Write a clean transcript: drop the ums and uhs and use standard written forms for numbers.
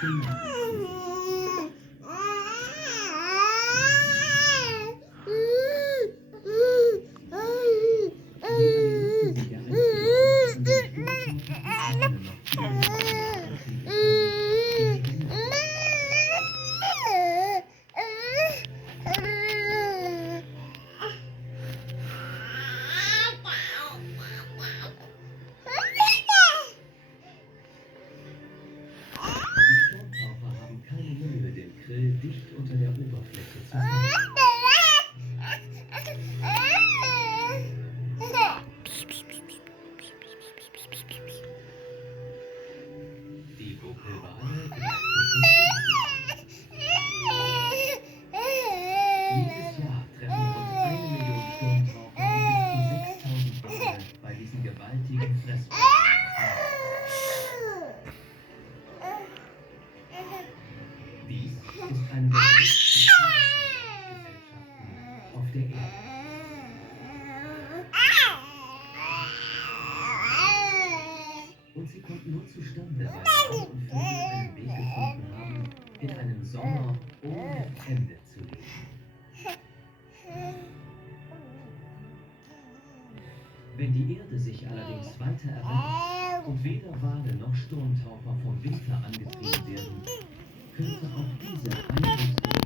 bemerken sie sich. Die Aniniten sind der einzige Ort, an dem Sturmtaucher noch Die Sturmtaucher haben keine Mühe, den Krill dicht unter der Oberfläche zu fangen. Die Buckelwale greifen Jedes Jahr treffen rund 1 Million Sturmtaucher bis zu 6.000 Wale bei diesen gewaltigen Fressorganen. Dies ist eine der größten Gesellschaften auf der Erde. Und sie konnten nur zustande, weil Mann und Vögel einen Weg gefunden haben, in einem Sommer ohne Ende zu leben. Wenn die Erde sich allerdings weiter erwärmt und weder Wale noch Sturmtaucher vom Winter angetrieben werden, könnte auch diese eindrucksvolle